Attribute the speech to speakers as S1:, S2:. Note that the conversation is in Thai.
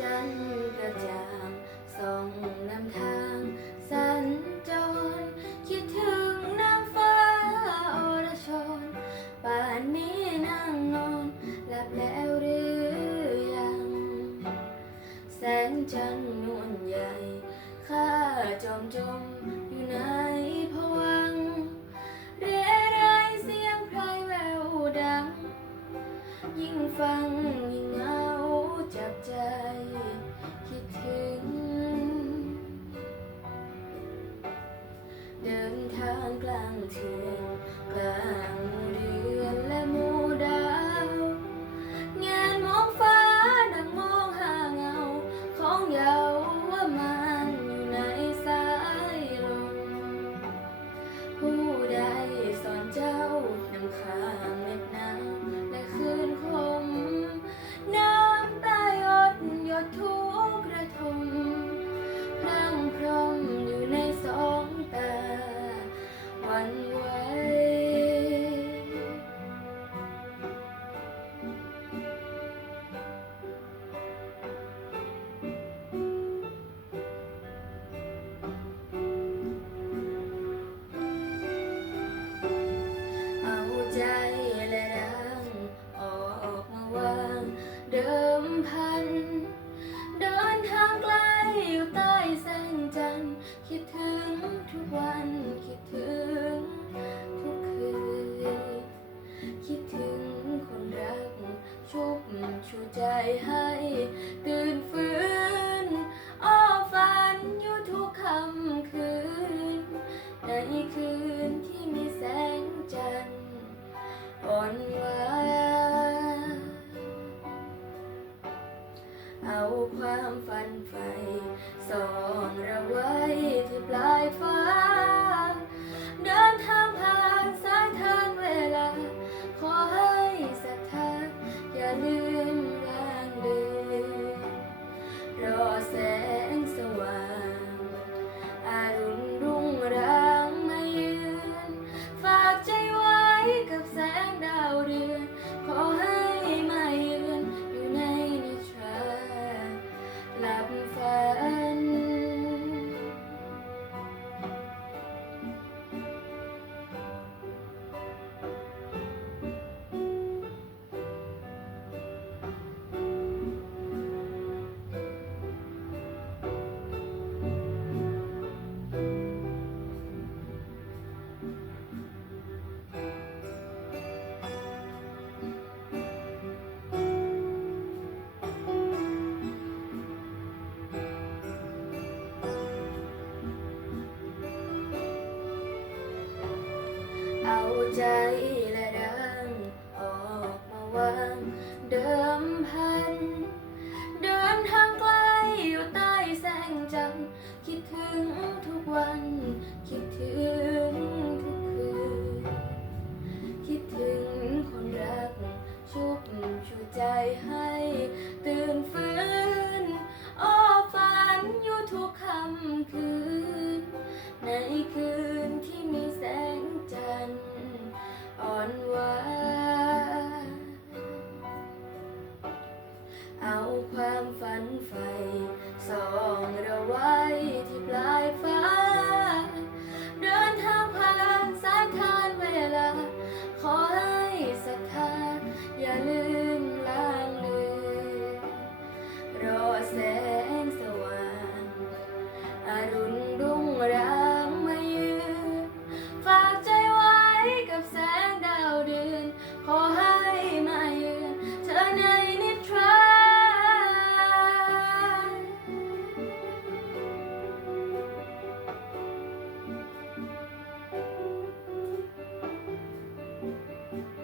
S1: จันทร์กระจ่างส่องนำทางสัญจร คิดถึงน้ำฟ้าอรชนป่านนี้นั่งนอนหลับแล้วหรือยัง แสงจันทร์นวลใหญ่ข้าจอมจมอยู่ในพวังเรไรเสียงไพรแววดัง ยิ่งฟังยิ่งเหงาจับใจ พัน เดินทางไกลอยู่ใต้แสงจันทร์คิดถึงทุกวันคิดถึง เอาความฝันไฟส่องเราไว้ที่ปลายฟ้า เดินทางผ่านสายทางเวลาขอ ใจและดังออกมาวางเดิมพัน เดินทางไกลอยู่ใต้แสงจันทร์คิดถึงทุกวัน ความฝันใฝ่สองระวัง thank you.